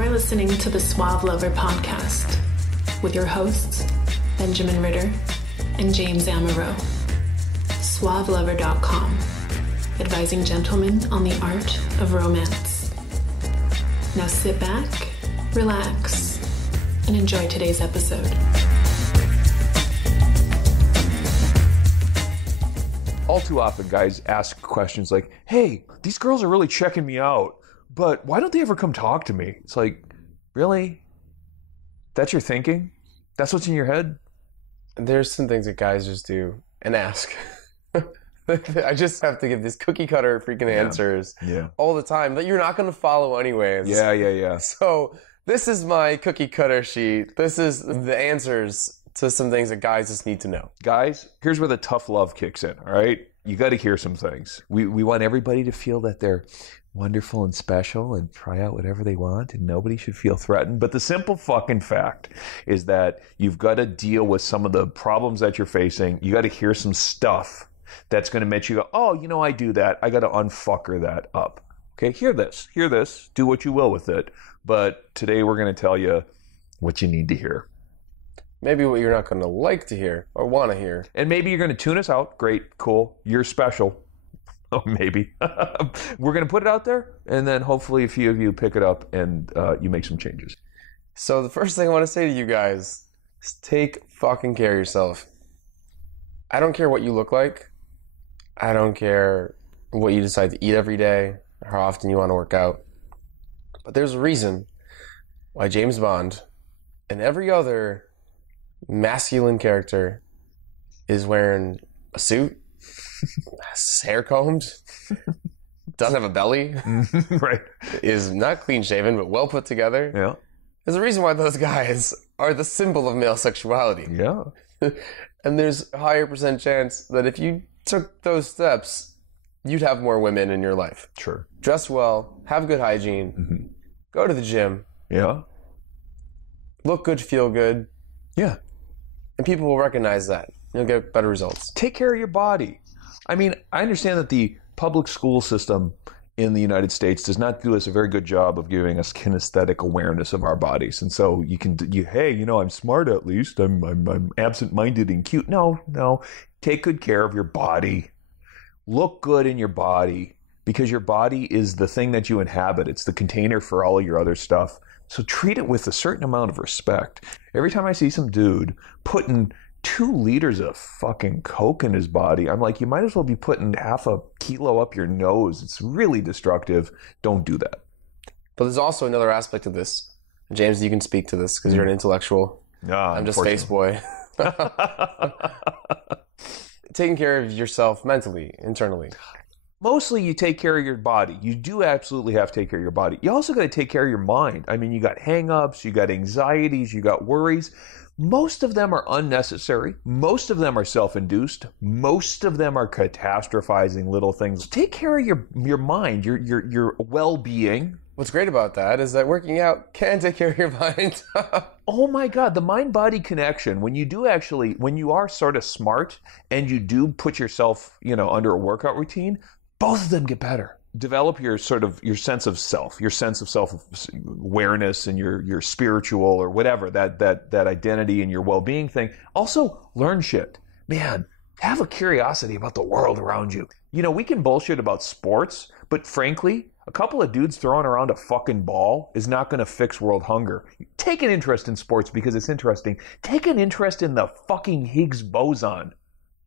You're listening to the Suave Lover podcast with your hosts, Benjamin Ritter and James Amaro. SuaveLover.com, advising gentlemen on the art of romance. Now sit back, relax, and enjoy today's episode. All too often, guys ask questions like, hey, these girls are really checking me out, but why don't they ever come talk to me? It's like, really? That's your thinking? That's what's in your head? There's some things that guys just do and ask. I just have to give these cookie cutter freaking answers all the time that you're not going to follow anyways. Yeah. So this is my cookie cutter sheet. This is the answers to some things that guys just need to know. Guys, here's where the tough love kicks in, all right? You got to hear some things. We want everybody to feel that they're wonderful and special and try out whatever they want, and nobody should feel threatened. But the simple fucking fact is that you've got to deal with some of the problems that you're facing. You got to hear some stuff that's going to make you go, oh, you know, I do that. I got to unfucker that up. Okay, hear this, do what you will with it. But today we're going to tell you what you need to hear. Maybe what you're not going to like to hear or want to hear. And maybe you're going to tune us out. Great, cool. You're special. Oh, maybe. We're going to put it out there, and then hopefully a few of you pick it up and you make some changes. So the first thing I want to say to you guys is take fucking care of yourself. I don't care what you look like. I don't care what you decide to eat every day or how often you want to work out. But there's a reason why James Bond and every other masculine character is wearing a suit, has his hair combed, doesn't have a belly, right? Is not clean shaven but well put together. Yeah. There's a reason why those guys are the symbol of male sexuality. Yeah. And there's a higher percent chance that if you took those steps, you'd have more women in your life. Sure. Dress well, have good hygiene, go to the gym. Yeah. Look good, feel good. Yeah. And people will recognize that. You'll get better results. Take care of your body. I mean, I understand that the public school system in the United States does not do us a very good job of giving us kinesthetic awareness of our bodies. And so hey, you know, I'm smart at least. I'm absent-minded and cute. No. Take good care of your body. Look good in your body, because your body is the thing that you inhabit. It's the container for all of your other stuff. So treat it with a certain amount of respect. Every time I see some dude putting 2 liters of fucking coke in his body, I'm like, you might as well be putting half a kilo up your nose. It's really destructive. Don't do that. But there's also another aspect of this. James, you can speak to this because you're an intellectual. I'm just space boy. Taking care of yourself mentally, internally. Mostly you take care of your body. You do absolutely have to take care of your body. You also got to take care of your mind. I mean, you got hang-ups, you got anxieties, you got worries. Most of them are unnecessary. Most of them are self-induced. Most of them are catastrophizing little things. Take care of your mind, your well-being. What's great about that is that working out can take care of your mind. Oh my God, the mind-body connection, when you are sort of smart and you do put yourself, under a workout routine, both of them get better. Develop your sense of self, your sense of self-awareness and your spiritual or whatever, that identity and your well-being thing. Also, learn shit. Man, have a curiosity about the world around you. We can bullshit about sports, but frankly, a couple of dudes throwing around a fucking ball is not going to fix world hunger. Take an interest in sports because it's interesting. Take an interest in the fucking Higgs boson,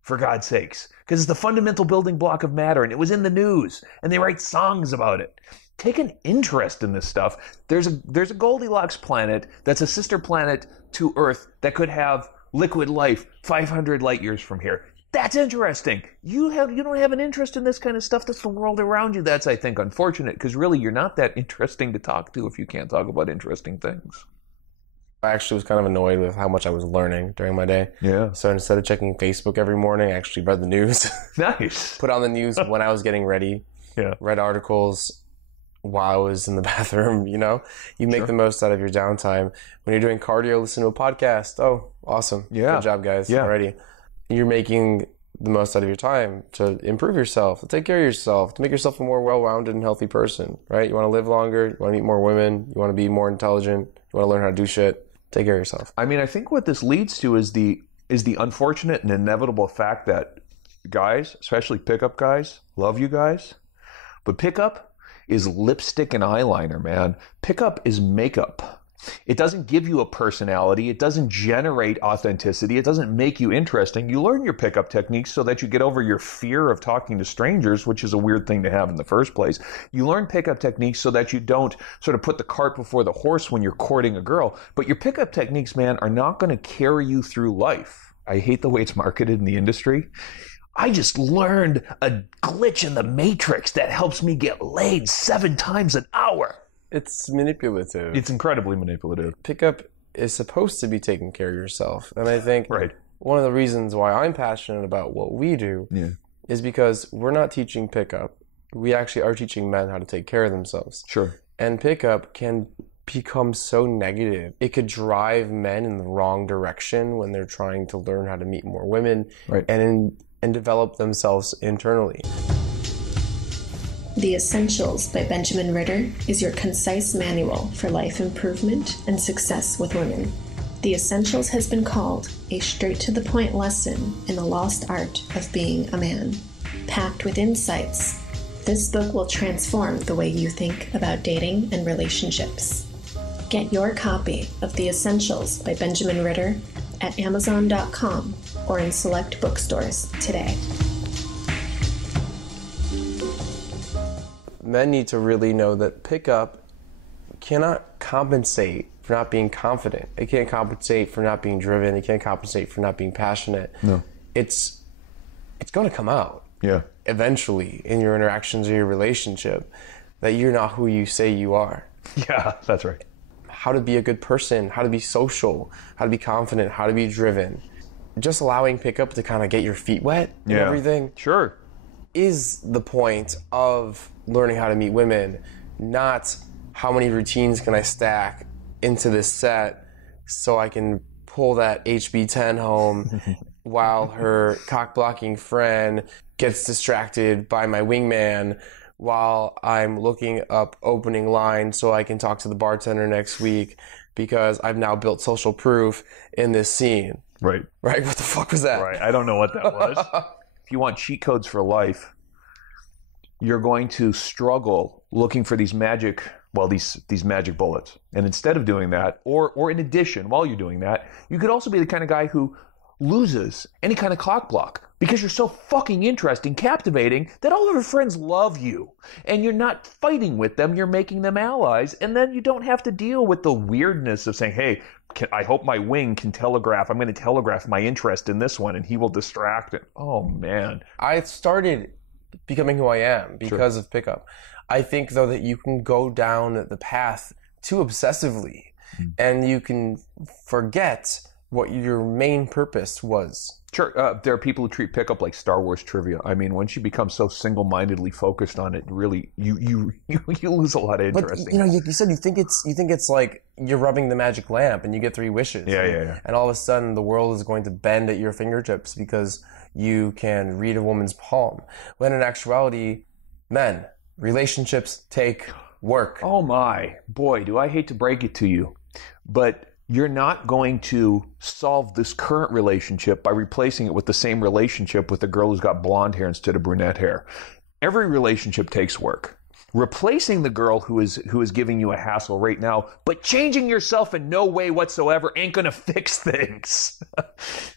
for God's sakes, because it's the fundamental building block of matter, and it was in the news, and they write songs about it. Take an interest in this stuff. There's a Goldilocks planet that's a sister planet to Earth that could have liquid life 500 light years from here. That's interesting. You don't have an interest in this kind of stuff. That's the world around you. That's, I think, unfortunate, because really you're not that interesting to talk to if you can't talk about interesting things. I actually was kind of annoyed with how much I was learning during my day. Yeah. So instead of checking Facebook every morning, I actually read the news. Nice. Put on the news when I was getting ready. Yeah. Read articles while I was in the bathroom, You make the most out of your downtime. When you're doing cardio, listen to a podcast. Oh, awesome. Yeah. Good job, guys. Yeah. Already. You're making the most out of your time to improve yourself, to take care of yourself, to make yourself a more well-rounded and healthy person, right? You want to live longer, you want to meet more women, you want to be more intelligent, you want to learn how to do shit. Take care of yourself. I mean, I think what this leads to is the unfortunate and inevitable fact that guys, especially pickup guys, love you guys, but pickup is lipstick and eyeliner, man. Pickup is makeup. It doesn't give you a personality. It doesn't generate authenticity. It doesn't make you interesting. You learn your pickup techniques so that you get over your fear of talking to strangers, which is a weird thing to have in the first place. You learn pickup techniques so that you don't sort of put the cart before the horse when you're courting a girl. But your pickup techniques, man, are not going to carry you through life. I hate the way it's marketed in the industry. I just learned a glitch in the matrix that helps me get laid 7 times an hour. It's manipulative. It's incredibly manipulative. Pickup is supposed to be taking care of yourself. And I think one of the reasons why I'm passionate about what we do is because we're not teaching pickup. We actually are teaching men how to take care of themselves. Sure. And pickup can become so negative. It could drive men in the wrong direction when they're trying to learn how to meet more women and develop themselves internally. The Essentials by Benjamin Ritter is your concise manual for life improvement and success with women. The Essentials has been called a straight-to-the-point lesson in the lost art of being a man. Packed with insights, this book will transform the way you think about dating and relationships. Get your copy of The Essentials by Benjamin Ritter at Amazon.com or in select bookstores today. Men need to really know that pickup cannot compensate for not being confident. It can't compensate for not being driven. It can't compensate for not being passionate. No. It's going to come out. Yeah. Eventually in your interactions or your relationship that you're not who you say you are. Yeah, that's right. How to be a good person, how to be social, how to be confident, how to be driven. Just allowing pickup to kind of get your feet wet and everything. Sure. Is the point of learning how to meet women, not how many routines can I stack into this set so I can pull that HB10 home while her cock-blocking friend gets distracted by my wingman while I'm looking up opening line so I can talk to the bartender next week because I've now built social proof in this scene. Right. Right? What the fuck was that? Right. I don't know what that was. If you want cheat codes for life, you're going to struggle looking for these magic bullets. And instead of doing that, or in addition, while you're doing that, you could also be the kind of guy who loses any kind of cock block because you're so fucking interesting, captivating, that all of your friends love you. And you're not fighting with them, you're making them allies. And then you don't have to deal with the weirdness of saying, hey, I hope my wing can telegraph. I'm going to telegraph my interest in this one and he will distract it. Oh, man. I started becoming who I am because of pickup. I think, though, that you can go down the path too obsessively and you can forget what your main purpose was. Sure. There are people who treat pickup like Star Wars trivia. I mean, once you become so single-mindedly focused on it, really, you lose a lot of interest. But, you said you think it's like you're rubbing the magic lamp and you get 3 wishes. Yeah. And all of a sudden, the world is going to bend at your fingertips because you can read a woman's palm. When in actuality, men, relationships take work. Oh my, boy, do I hate to break it to you, but you're not going to solve this current relationship by replacing it with the same relationship with a girl who's got blonde hair instead of brunette hair. Every relationship takes work. Replacing the girl who is giving you a hassle right now, but changing yourself in no way whatsoever ain't going to fix things.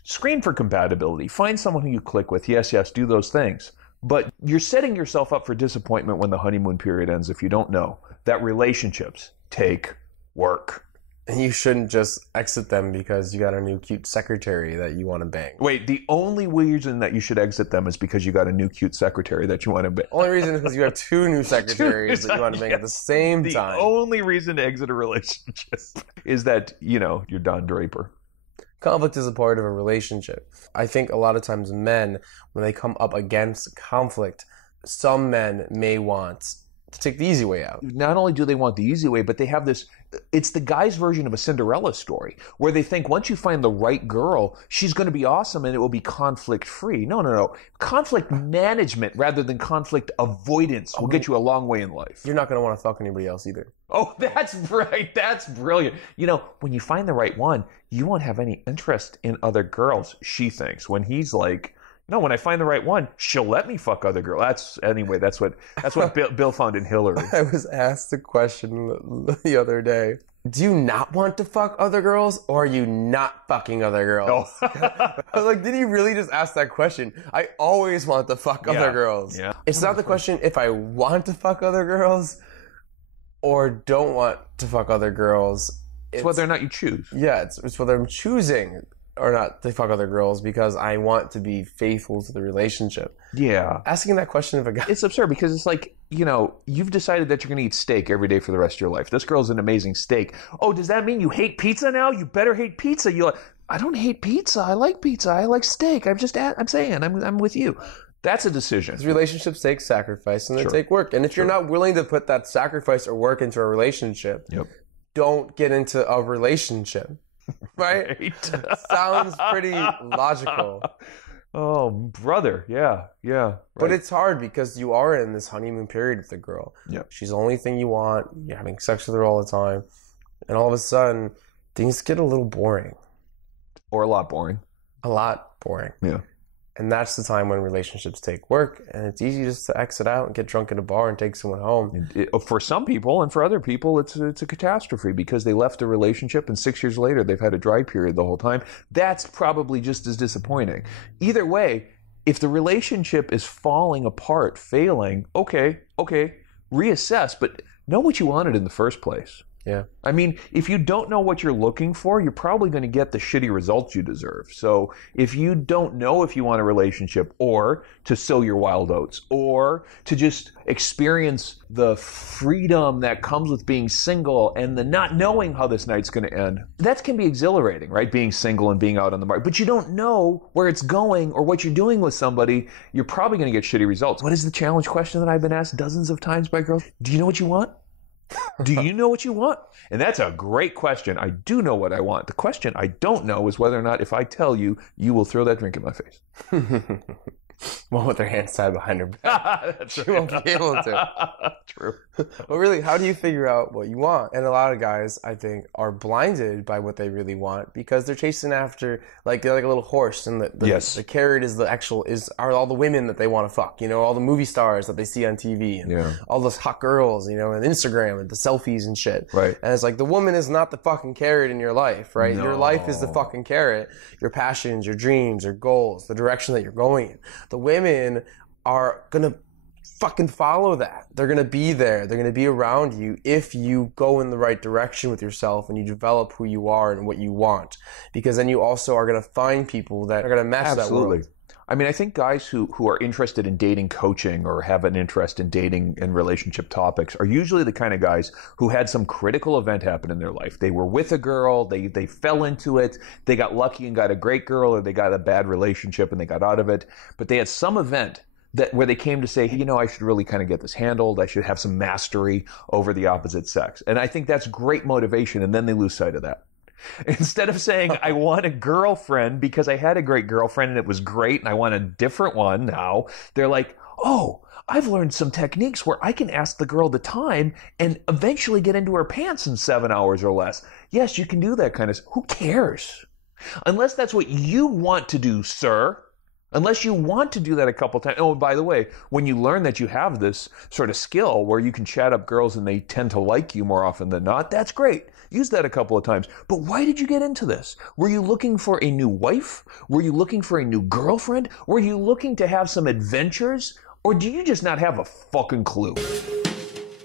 Screen for compatibility. Find someone who you click with. Yes, do those things. But you're setting yourself up for disappointment when the honeymoon period ends if you don't know that relationships take work. And you shouldn't just exit them because you got a new cute secretary that you want to bang. Wait, the only reason that you should exit them is because you got a new cute secretary that you want to bang. Only reason is because you have 2 new secretaries that you want to bang at the same time. The only reason to exit a relationship is that, you're Don Draper. Conflict is a part of a relationship. I think a lot of times men, when they come up against conflict, some men may want to take the easy way out. Not only do they want the easy way, but they have this, it's the guy's version of a Cinderella story, where they think once you find the right girl, she's going to be awesome and it will be conflict-free. No. Conflict management rather than conflict avoidance will get you a long way in life. You're not going to want to fuck anybody else either. Oh, that's right. That's brilliant. You know, when you find the right one, you won't have any interest in other girls, she thinks. When he's like, no, when I find the right one, she'll let me fuck other girls. That's what Bill found in Hillary. I was asked a question the other day. Do you not want to fuck other girls, or are you not fucking other girls? Oh. I was like, did he really just ask that question? I always want to fuck other girls. Yeah. It's not the question if I want to fuck other girls or don't want to fuck other girls. It's whether or not you choose. Yeah, it's whether I'm choosing or not to fuck other girls because I want to be faithful to the relationship. Yeah. Asking that question of a guy. It's absurd because it's like, you know, you've decided that you're going to eat steak every day for the rest of your life. This girl's an amazing steak. Oh, does that mean you hate pizza now? You better hate pizza. You're like, I don't hate pizza. I like pizza. I like steak. I'm saying, I'm with you. That's a decision. Relationships take sacrifice and they take work. And if you're not willing to put that sacrifice or work into a relationship, don't get into a relationship. Right? Sounds pretty logical. Oh, brother. Yeah. Right. But it's hard because you are in this honeymoon period with the girl. Yeah. She's the only thing you want. You're having sex with her all the time. And all of a sudden, things get a little boring. Or a lot boring. A lot boring. Yeah. And that's the time when relationships take work, and it's easy just to exit out and get drunk in a bar and take someone home. For some people, and for other people, it's a catastrophe because they left a relationship and 6 years later they've had a dry period the whole time. That's probably just as disappointing. Either way, if the relationship is falling apart, failing, okay, reassess, but know what you wanted in the first place. Yeah. I mean, if you don't know what you're looking for, you're probably going to get the shitty results you deserve. So if you don't know if you want a relationship or to sow your wild oats or to just experience the freedom that comes with being single and the not knowing how this night's going to end, that can be exhilarating, right? Being single and being out on the market. But you don't know where it's going or what you're doing with somebody, you're probably going to get shitty results. What is the challenge question that I've been asked dozens of times by girls? Do you know what you want? Do you know what you want? And that's a great question. I do know what I want. The question I don't know is whether or not if I tell you, you will throw that drink in my face. Well, with their hands tied behind her back. She won't be able to. True. But really, how do you figure out what you want? And a lot of guys, I think, are blinded by what they really want because they're chasing after, like a little horse, and the carrot are all the women that they want to fuck, you know, all the movie stars that they see on TV, and all those hot girls, you know, and Instagram and the selfies and shit. Right. And it's like, the woman is not the fucking carrot in your life, right? No. Your life is the fucking carrot. Your passions, your dreams, your goals, the direction that you're going in. The women are gonna fucking follow that. They're gonna be there. They're gonna be around you if you go in the right direction with yourself and you develop who you are and what you want. Because then you also are gonna find people that are gonna match that world. I mean, I think guys who are interested in dating coaching or have an interest in dating and relationship topics are usually the kind of guys who had some critical event happen in their life. They were with a girl, they fell into it, they got lucky and got a great girl, or they got a bad relationship and they got out of it. But they had some event where they came to say, hey, you know, I should really kind of get this handled. I should have some mastery over the opposite sex. And I think that's great motivation, and then they lose sight of that. Instead of saying, I want a girlfriend because I had a great girlfriend and it was great and I want a different one now, they're like, oh, I've learned some techniques where I can ask the girl the time and eventually get into her pants in 7 hours or less. Yes, you can do that kind of stuff. Who cares? Unless that's what you want to do, sir. Unless you want to do that a couple times. Oh, and by the way, when you learn that you have this sort of skill where you can chat up girls and they tend to like you more often than not, that's great. Use that a couple of times. But why did you get into this? Were you looking for a new wife? Were you looking for a new girlfriend? Were you looking to have some adventures? Or do you just not have a fucking clue?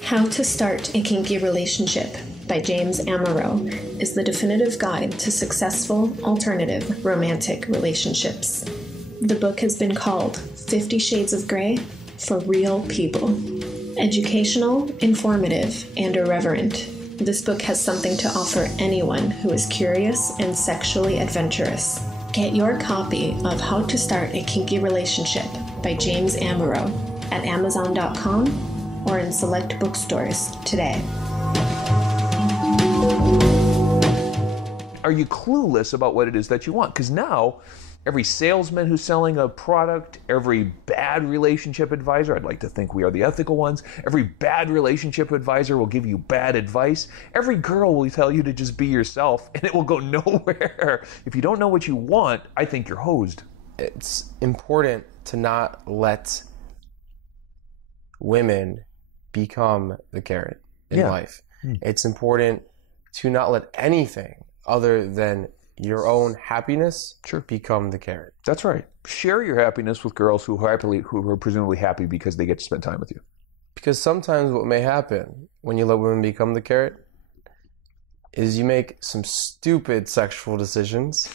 How to Start a Kinky Relationship by James Amaro is the definitive guide to successful alternative romantic relationships. The book has been called 50 Shades of Grey for Real People. Educational, informative, and irreverent, this book has something to offer anyone who is curious and sexually adventurous. Get your copy of How to Start a Kinky Relationship by James Amaro at Amazon.com or in select bookstores today. Are you clueless about what it is that you want? Because now, every salesman who's selling a product, every bad relationship advisor, I'd like to think we are the ethical ones, every bad relationship advisor will give you bad advice. Every girl will tell you to just be yourself, and it will go nowhere. If you don't know what you want, I think you're hosed. It's important to not let women become the carrot in life. It's important to not let anything other than your own happiness become the carrot. That's right. Share your happiness with girls who are presumably happy because they get to spend time with you. Because sometimes what may happen when you let women become the carrot is you make some stupid sexual decisions.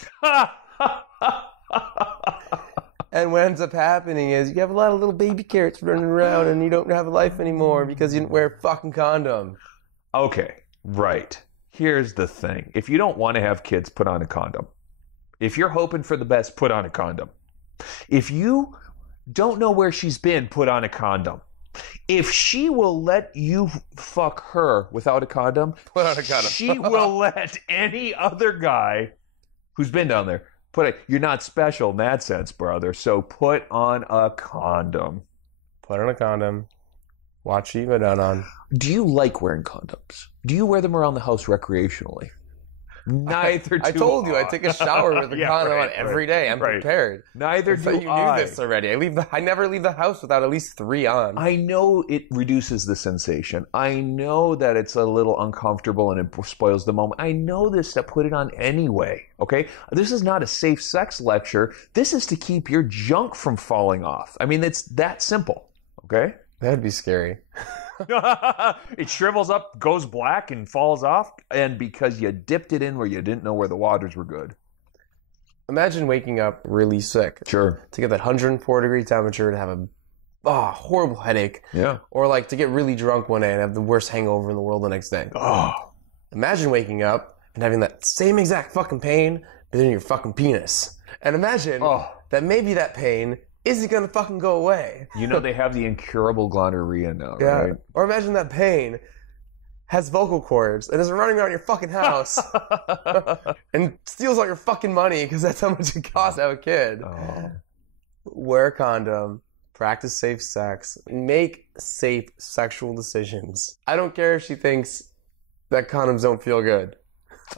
And what ends up happening is you have a lot of little baby carrots running around and you don't have a life anymore because you didn't wear a fucking condom. Okay, right. Here's the thing. If you don't want to have kids, put on a condom. If you're hoping for the best, put on a condom. If you don't know where she's been, put on a condom. If she will let you fuck her without a condom, Put on a condom. she will let any other guy who's been down there you're not special in that sense, brother. So put on a condom. Put on a condom. Watch you go down on. Do you like wearing condoms? Do you wear them around the house recreationally? Neither do I. I told you I take a shower with a condom on every day. I'm prepared. Neither do I. You knew this already. I never leave the house without at least 3 on. I know it reduces the sensation. I know that it's a little uncomfortable and it spoils the moment. I know this, to put it on anyway, okay? This is not a safe sex lecture. This is to keep your junk from falling off. I mean, it's that simple, okay? That'd be scary. It shrivels up, goes black, and falls off, and because you dipped it in where you didn't know where the waters were good. Imagine waking up really sick. Sure. To get that 104-degree temperature, to have a horrible headache. Yeah. Or like to get really drunk one day and have the worst hangover in the world the next day. Oh. Imagine waking up and having that same exact fucking pain, but in your fucking penis. And imagine that maybe that pain isn't going to fucking go away. You know they have the incurable gonorrhea now, right? Or imagine that pain has vocal cords and is running around your fucking house and steals all your fucking money because that's how much it costs to have a kid. Oh. Wear a condom. Practice safe sex. Make safe sexual decisions. I don't care if she thinks that condoms don't feel good.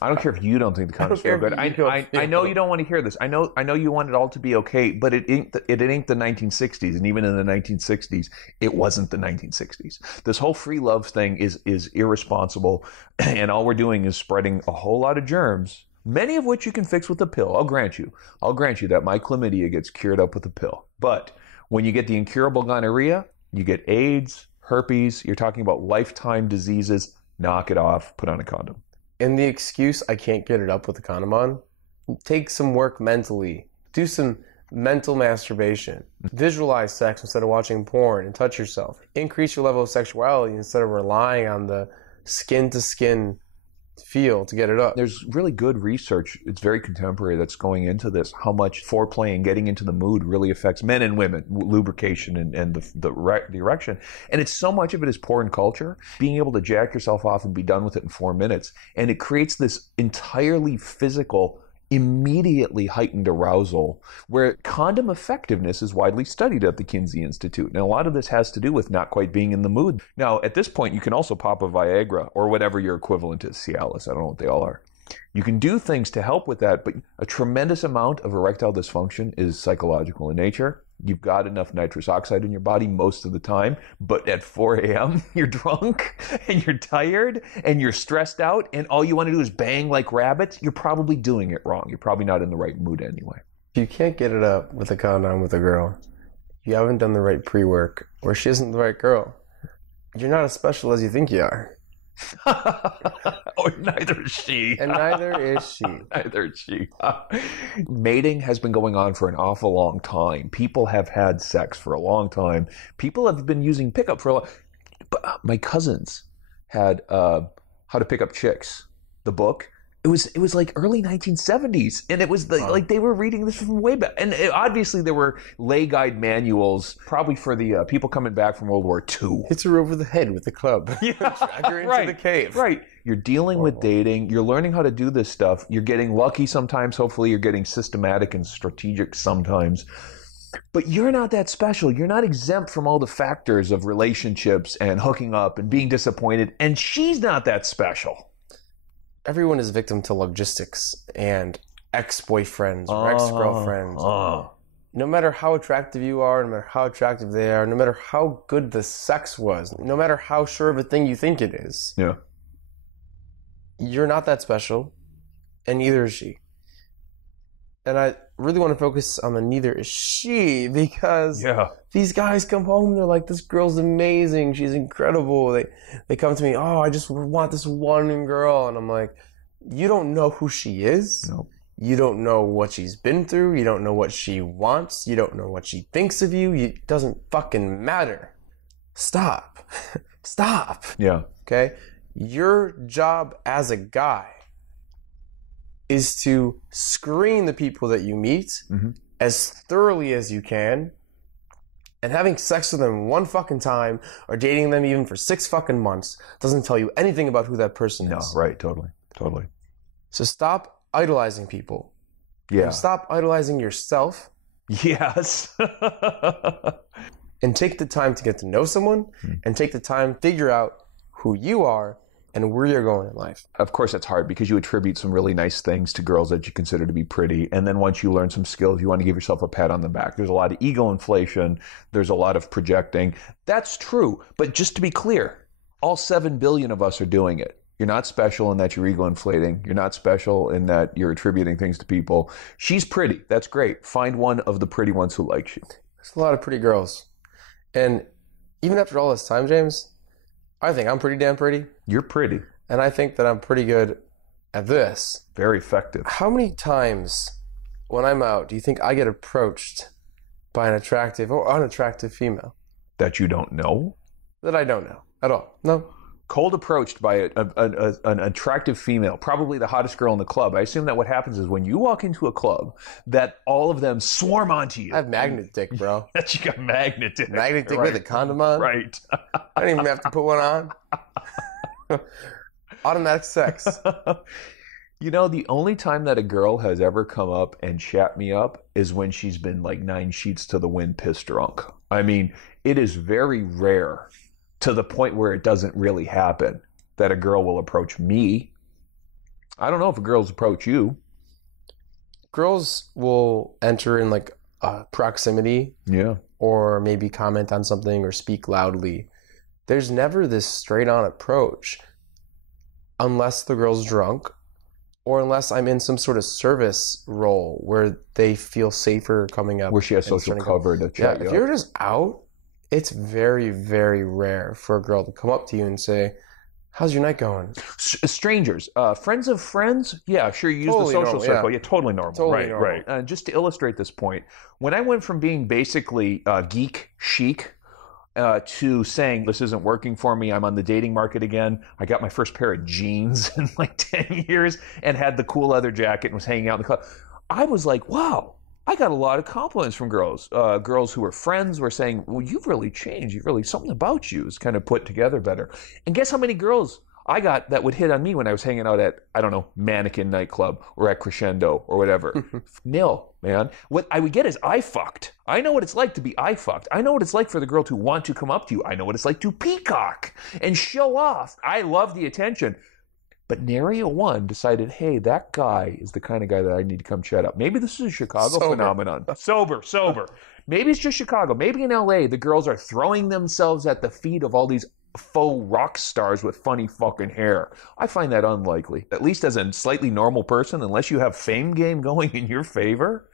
I don't care if you don't think the condoms feel good. I know you don't want to hear this. I know you want it all to be okay, but it ain't the 1960s, and even in the 1960s, it wasn't the 1960s. This whole free love thing is irresponsible, and all we're doing is spreading a whole lot of germs, many of which you can fix with a pill. I'll grant you that my chlamydia gets cured up with a pill. But when you get the incurable gonorrhea, you get AIDS, herpes, you're talking about lifetime diseases. Knock it off, put on a condom. And the excuse, I can't get it up with a condom on, take some work mentally. Do some mental masturbation. Visualize sex instead of watching porn and touch yourself. Increase your level of sexuality instead of relying on the skin-to-skin feel to get it up. There's really good research, it's very contemporary, that's going into this, how much foreplay and getting into the mood really affects men and women, lubrication and the erection. And it's so much of it is porn culture, being able to jack yourself off and be done with it in 4 minutes. And it creates this entirely physical, immediately heightened arousal, where condom effectiveness is widely studied at the Kinsey Institute. And a lot of this has to do with not quite being in the mood. Now, at this point, you can also pop a Viagra or whatever your equivalent is, Cialis. I don't know what they all are. You can do things to help with that, but a tremendous amount of erectile dysfunction is psychological in nature. You've got enough nitrous oxide in your body most of the time, but at 4 a.m. you're drunk and you're tired and you're stressed out and all you want to do is bang like rabbits, you're probably doing it wrong. You're probably not in the right mood anyway. If you can't get it up with a condom with a girl, you haven't done the right pre-work, or she isn't the right girl. You're not as special as you think you are. Oh, neither is she. And neither is she. Neither is she. Mating has been going on for an awful long time. People have had sex for a long time. People have been using pickup for a long time. But my cousins had How to Pick Up Chicks, the book, It was like early 1970s, and it was like they were reading this from way back. And obviously there were lay guide manuals, probably for the people coming back from World War II. Hits her over the head with the club. Yeah, drag her into the cave. Right. You're dealing with dating. You're learning how to do this stuff. You're getting lucky sometimes. Hopefully you're getting systematic and strategic sometimes. But you're not that special. You're not exempt from all the factors of relationships and hooking up and being disappointed. And she's not that special. Everyone is victim to logistics and ex-boyfriends or ex-girlfriends. No matter how attractive you are, no matter how attractive they are, no matter how good the sex was, no matter how sure of a thing you think it is, you're not that special, and neither is she. And I really want to focus on the neither is she, because these guys come home and they're like, this girl's amazing, she's incredible. They come to me, oh, I just want this one girl. And I'm like, you don't know who she is. Nope. You don't know what she's been through. You don't know what she wants. You don't know what she thinks of you. It doesn't fucking matter. Stop. Stop. Yeah. Okay? Your job as a guy is to screen the people that you meet as thoroughly as you can, and having sex with them one fucking time or dating them even for 6 fucking months doesn't tell you anything about who that person is. No, right, totally. So stop idolizing people. Yeah. And stop idolizing yourself. Yes. And take the time to get to know someone and take the time to figure out who you are and where you're going in life. Of course, it's hard because you attribute some really nice things to girls that you consider to be pretty. And then once you learn some skills, you want to give yourself a pat on the back. There's a lot of ego inflation. There's a lot of projecting. That's true. But just to be clear, all 7 billion of us are doing it. You're not special in that you're ego inflating. You're not special in that you're attributing things to people. She's pretty. That's great. Find one of the pretty ones who likes you. There's a lot of pretty girls. And even after all this time, James, I think I'm pretty damn pretty. You're pretty. And I think that I'm pretty good at this. Very effective. How many times when I'm out do you think I get approached by an attractive or unattractive female? That you don't know? That I don't know at all. No. Cold approached by an attractive female, probably the hottest girl in the club. I assume that what happens is when you walk into a club, that all of them swarm onto you. I have magnet dick, bro. That you got magnet dick. Magnet dick with a condom on? Right. I don't even have to put one on. Automatic sex. You know, the only time that a girl has ever come up and chat me up is when she's been like 9 sheets to the wind piss drunk. I mean, it is very rare, to the point where it doesn't really happen, that a girl will approach me. I don't know if a girl's approach you. Girls will enter in like proximity. Yeah. Or maybe comment on something or speak loudly. There's never this straight on approach unless the girl's drunk or unless I'm in some sort of service role where they feel safer coming up. Where she has social cover to chat you if you're just out, it's very, very rare for a girl to come up to you and say, how's your night going? Strangers, friends of friends, yeah, sure, you use Totally the social normal, circle. Yeah, totally normal. Totally normal. Right. Just to illustrate this point, when I went from being basically geek chic to saying, this isn't working for me, I'm on the dating market again, I got my first pair of jeans in like 10 years and had the cool leather jacket and was hanging out in the club, I was like, wow. I got a lot of compliments from girls. Girls who were friends were saying, well, you've really changed. You've really, something about you is kind of put together better. And guess how many girls I got that would hit on me when I was hanging out at, I don't know, Mannequin nightclub or at Crescendo or whatever. Nil, man. What I would get is I fucked. I know what it's like to be I fucked. I know what it's like for the girl to want to come up to you. I know what it's like to peacock and show off. I love the attention. But nary a one decided, hey, that guy is the kind of guy that I need to come chat up. Maybe this is a Chicago phenomenon. Sober. Maybe it's just Chicago. Maybe in LA, the girls are throwing themselves at the feet of all these faux rock stars with funny fucking hair. I find that unlikely. At least as a slightly normal person, unless you have fame game going in your favor,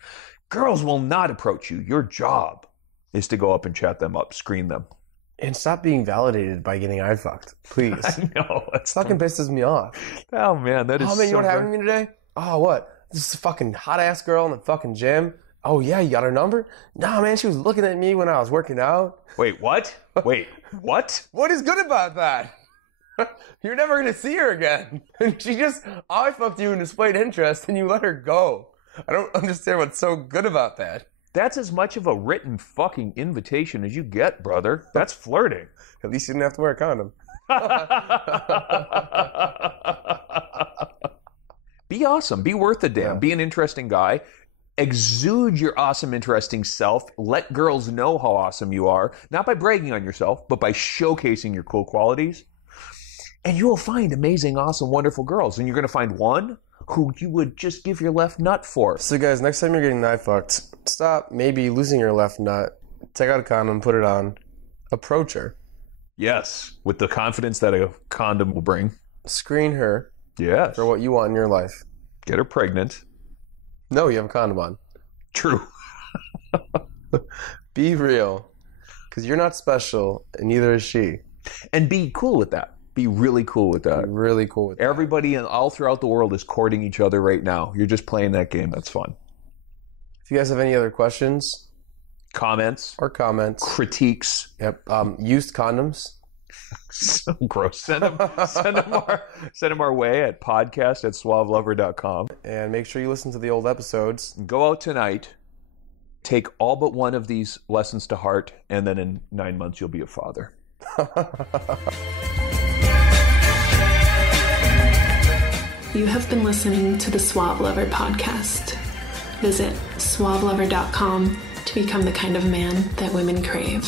girls will not approach you. Your job is to go up and chat them up, screen them. And stop being validated by getting eye fucked, please. I know. It fucking pisses me off. Oh, man, that is man, you know what happened to me today? Oh, what? This is a fucking hot-ass girl in the fucking gym. Oh, yeah, you got her number? Nah, man, she was looking at me when I was working out. Wait, what? Wait, what? What is good about that? You're never going to see her again. And she just, I fucked you and displayed interest and you let her go. I don't understand what's so good about that. That's as much of a written fucking invitation as you get, brother. That's flirting. At least you didn't have to wear a condom. Be awesome. Be worth a damn. Yeah. Be an interesting guy. Exude your awesome, interesting self. Let girls know how awesome you are. Not by bragging on yourself, but by showcasing your cool qualities. And you will find amazing, awesome, wonderful girls. And you're going to find one who you would just give your left nut for. So guys, next time you're getting knife fucked, stop maybe losing your left nut. Take out a condom, put it on. Approach her. Yes, with the confidence that a condom will bring. Screen her Yes. for what you want in your life. Get her pregnant. No, you have a condom on. True. Be real. Because you're not special, and neither is she. And be cool with that. Be really cool with that. Be really cool with that. Everybody all throughout the world is courting each other right now. You're just playing that game. That's fun. If you guys have any other questions Comments, or comments, critiques. yep, used condoms. So gross. Send them our way at podcast@suavelover.com. And make sure you listen to the old episodes. Go out tonight, take all but one of these lessons to heart, and then in 9 months you'll be a father. You have been listening to the Suave Lover podcast. Visit suavelover.com to become the kind of man that women crave.